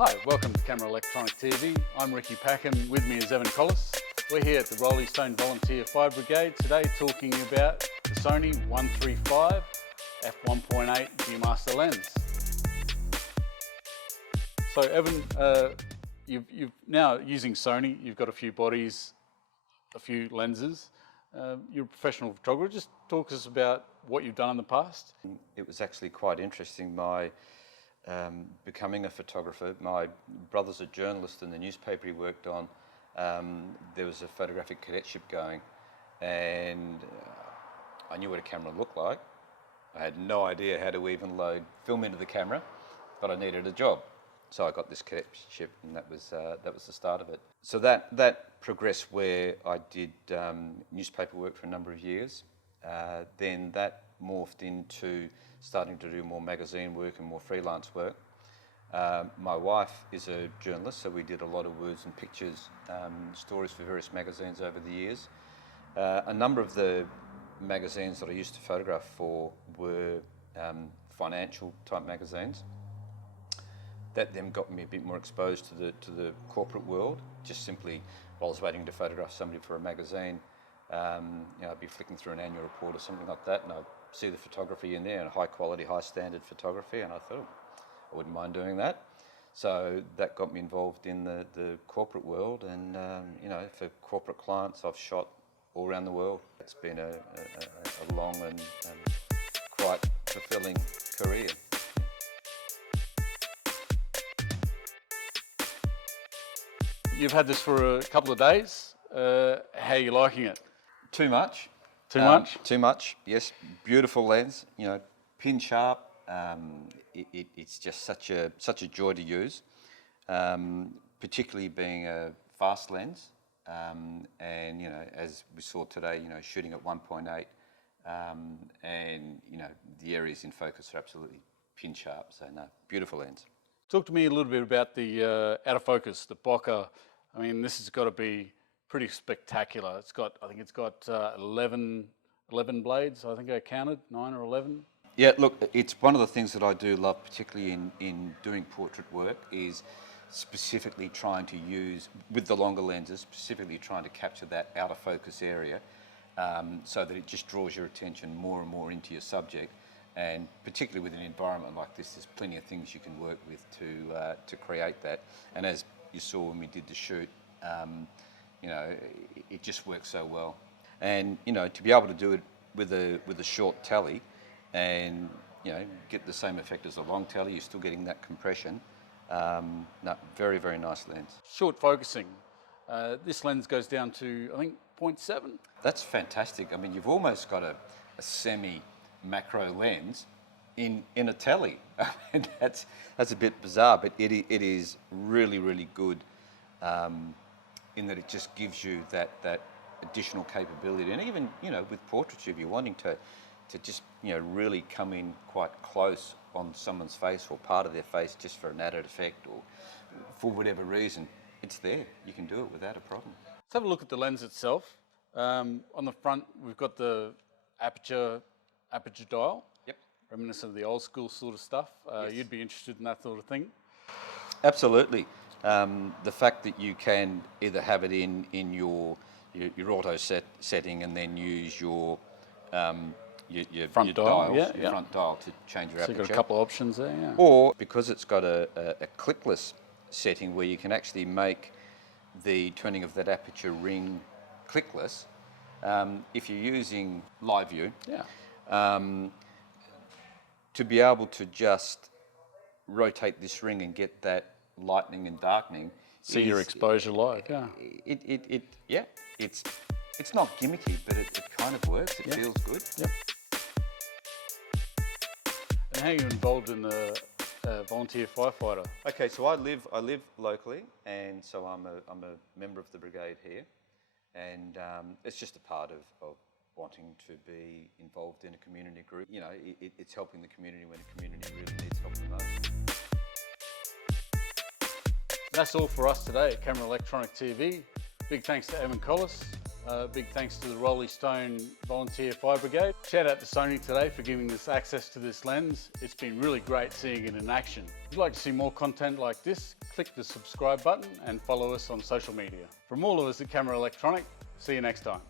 Hi, welcome to Camera Electronic TV. I'm Ricky Packham, with me is Evan Collis. We're here at the Roleystone Volunteer Fire Brigade today talking about the Sony 135mm f1.8 Viewmaster lens. So Evan, you've now using Sony, you've got a few bodies, a few lenses. You're a professional photographer. Just talk to us about what you've done in the past. It was actually quite interesting, becoming a photographer. My brother's a journalist in the newspaper he worked on. There was a photographic cadetship going, and I knew what a camera looked like. I had no idea how to even load film into the camera, but I needed a job. So I got this cadetship, and that was the start of it. So that progressed where I did newspaper work for a number of years. Then that morphed into starting to do more magazine work and more freelance work. My wife is a journalist, so we did a lot of words and pictures, stories for various magazines over the years. A number of the magazines that I used to photograph for were financial type magazines. That then got me a bit more exposed to the corporate world. Just simply, while I was waiting to photograph somebody for a magazine, I'd be flicking through an annual report or something like that, and I'd see the photography in there, and high quality, high standard photography, and I thought, I wouldn't mind doing that. So that got me involved in the corporate world, and for corporate clients, I've shot all around the world. It's been a long and quite fulfilling career. You've had this for a couple of days. How are you liking it? Too much. Too much? Too much, yes. Beautiful lens, pin sharp. It's just such a joy to use, particularly being a fast lens. And as we saw today, shooting at 1.8, and the areas in focus are absolutely pin sharp. So no, beautiful lens. Talk to me a little bit about the out of focus, the bokeh. I mean, this has got to be pretty spectacular. I think it's got 11 blades. I think I counted 9 or 11. Yeah, look, it's one of the things that I do love, particularly in doing portrait work, is specifically trying to use, with the longer lenses, specifically trying to capture that out of focus area, so that it just draws your attention more and more into your subject. And particularly with an environment like this, there's plenty of things you can work with to create that. And as you saw when we did the shoot, it just works so well. And to be able to do it with a short tele, and get the same effect as a long tele, you're still getting that compression. No, very, very nice lens. Short focusing. This lens goes down to, I think, 0.7. That's fantastic. I mean, you've almost got a semi macro lens in a tele. And that's a bit bizarre, but it is really, really good in that it just gives you that additional capability. And even with portraiture, if you're wanting to just really come in quite close on someone's face or part of their face just for an added effect or for whatever reason, it's there. You can do it without a problem. Let's have a look at the lens itself. On the front, we've got the Aperture dial. Yep. Reminiscent of the old school sort of stuff. Yes. You'd be interested in that sort of thing? Absolutely. The fact that you can either have it in your auto setting and then use your front dial, dials, your front dial to change your aperture. So you've got a couple of options there, yeah. Or because it's got a clickless setting where you can actually make the turning of that aperture ring clickless, if you're using live view, to be able to just rotate this ring and get that lightening and darkening. See your exposure live, yeah. It's not gimmicky, but it kind of works. It feels good. Yep. And how are you involved in the volunteer firefighter? Okay, so I live locally, and so I'm a member of the brigade here, and it's just a part of wanting to be involved in a community group. It's helping the community when the community really needs help the most. That's all for us today at Camera Electronic TV. Big thanks to Evan Collis. Big thanks to the Roleystone Volunteer Fire Brigade. Shout out to Sony today for giving us access to this lens. It's been really great seeing it in action. If you'd like to see more content like this, click the subscribe button and follow us on social media. From all of us at Camera Electronic, see you next time.